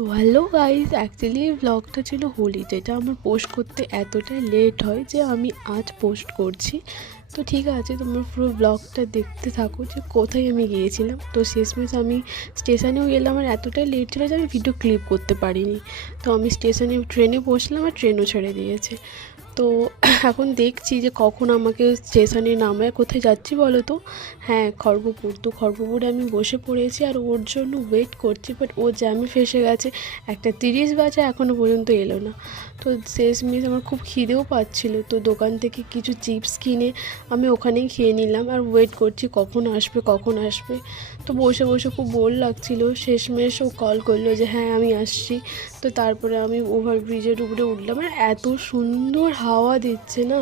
তো hello guys, actually এই ব্লগটা ছিল হোলি, যেটা আমার পোস্ট করতে এতটাই লেট হয় যে আমি আজ পোস্ট করছি। তো ঠিক আছে, তোমরা পুরো ব্লগটা দেখতে থাকো যে কোথায় আমি গিয়েছিলাম। তো শেষমেশ আমি স্টেশনেও গেলাম, আমার এতটাই লেট ছিল যে আমি ভিডিও ক্লিপ করতে পারিনি। তো আমি স্টেশনে ট্রেনে বসলাম আর ট্রেনও ছেড়ে দিয়েছে। তো এখন দেখছি যে কখন আমাকে স্টেশনে নামায়। কোথায় যাচ্ছি বলো তো? হ্যাঁ, খড়গপুর। তো খড়গপুরে আমি বসে পড়েছি আর ওর জন্য ওয়েট করছি, বাট ও জ্যামে ফেসে গেছে। 1:30 বাজে, এখনও পর্যন্ত এলো না। তো শেষমেশ আমার খুব খিদেও পাচ্ছিল, তো দোকান থেকে কিছু চিপস কিনে আমি ওখানেই খেয়ে নিলাম আর ওয়েট করছি কখন আসবে কখন আসবে। তো বসে বসে খুব বোর লাগছিল। শেষমেশ ও কল করলো যে হ্যাঁ আমি আসছি। তো তারপরে আমি ওভারব্রিজের উপরে উঠলাম আর এত সুন্দর হাওয়া দিচ্ছে না,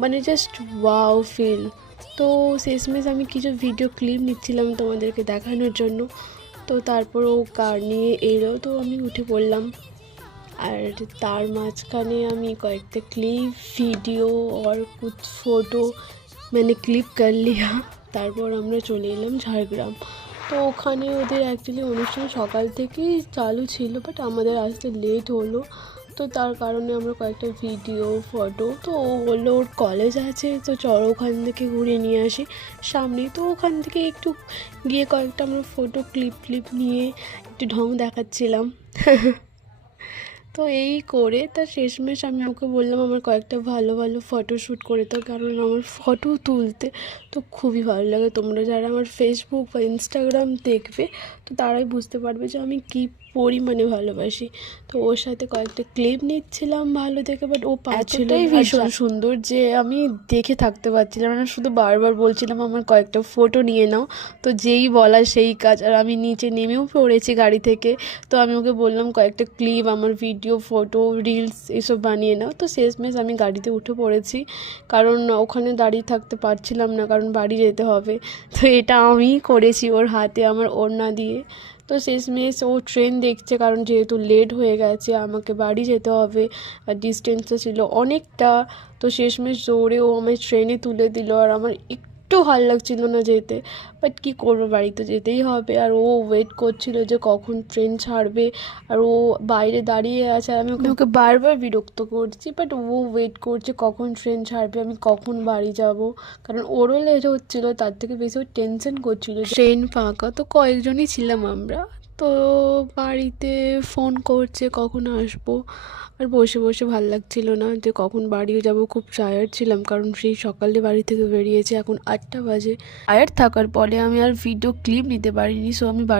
মানে জাস্ট ওয়াও ফিল। তো শেষমেশ আমি কিছু ভিডিও ক্লিপ নিচ্ছিলাম তোমাদেরকে দেখানোর জন্য। তো তারপর ও কার নিয়ে এলো, তো আমি উঠে পড়লাম। আর তার মাঝখানে আমি কয়েকটা ক্লিপ ভিডিও আর কুछ ফটো মানে ক্লিপ কর লিয়া। তারপর আমরা চলে এলাম ঝাড়গ্রাম। তো ওখানে ওদের অ্যাকচুয়ালি অনুষ্ঠান সকাল থেকেই চালু ছিল, বাট আমাদের আসতে লেট হলো। তো তার কারণে আমরা কয়েকটা ভিডিও ফটো, তো ও বললো ওর কলেজ আছে, তো চলো ওখান থেকে ঘুরে নিয়ে আসি সামনেই। তো ওখান থেকে একটু গিয়ে কয়েকটা আমরা ফটো ক্লিপ নিয়ে একটু ঢং দেখাচ্ছিলাম। তো এই করে তার শেষমেশ আমি ওকে বললাম আমার কয়েকটা ভালো ভালো ফটোশ্যুট করে দাও, কারণ আমার ফটো তুলতে তো খুবই ভালো লাগে। তোমরা যারা আমার ফেসবুক বা ইনস্টাগ্রাম দেখবে তো তারাই বুঝতে পারবে যে আমি কী পরিমাণে ভালোবাসি। তো ওর সাথে কয়েকটা ক্লিপ নিচ্ছিলাম ভালো দেখে, বাট ও পাচ্ছিলই ভীষণ সুন্দর যে আমি দেখে থাকতে পারছিলাম না, শুধু বারবার বলছিলাম আমার কয়েকটা ফটো নিয়ে নাও। তো যেই বলা সেই কাজ, আর আমি নিচে নেমেও পড়েছি গাড়ি থেকে। তো আমি ওকে বললাম কয়েকটা ক্লিপ, আমার ভিডিও ফটো রিলস এসব বানিয়ে নাও। তো শেষমেশ আমি গাড়িতে উঠে পড়েছি, কারণ ওখানে দাঁড়িয়ে থাকতে পারছিলাম না, কারণ বাড়ি যেতে হবে। তো এটা আমিই করেছি ওর হাতে আমার ওড়না দিয়ে। তো শেষমেশ ও ট্রেন দেখছে, কারণ যেহেতু লেট হয়ে গেছে আমাকে বাড়ি যেতে হবে আর ডিস্টেন্সও ছিল অনেকটা। তো শেষমেশ দৌড়ে ও আমায় ট্রেনে তুলে দিল, আর আমার একটু ভালো লাগছিল না যেতে, বাট কী করবো, বাড়ি তো যেতেই হবে। আর ও ওয়েট করছিল যে কখন ট্রেন ছাড়বে, আর ও বাইরে দাঁড়িয়ে আছে আর আমি ওকে বারবার বিরক্ত করছি, বাট ও ওয়েট করছে কখন ট্রেন ছাড়বে, আমি কখন বাড়ি যাব। কারণ ওরও লেট হচ্ছিলো, তার থেকে বেশি ও টেনশন করছিলো। ট্রেন ফাঁকা, তো কয়েকজনই ছিলাম আমরা। তো বাড়িতে ফোন করছে কখন আসবো, আর বসে বসে ভাল লাগছিল না যে কখন বাড়ি যাব। খুব টায়ার্ড ছিলাম, কারণ সেই সকালে বাড়ি থেকে বেরিয়েছি, এখন 8টা বাজে। টায়ার্ড থাকার পরে আমি আর ভিডিও ক্লিপ নিতে পারিনি, সো আমি বাড়ি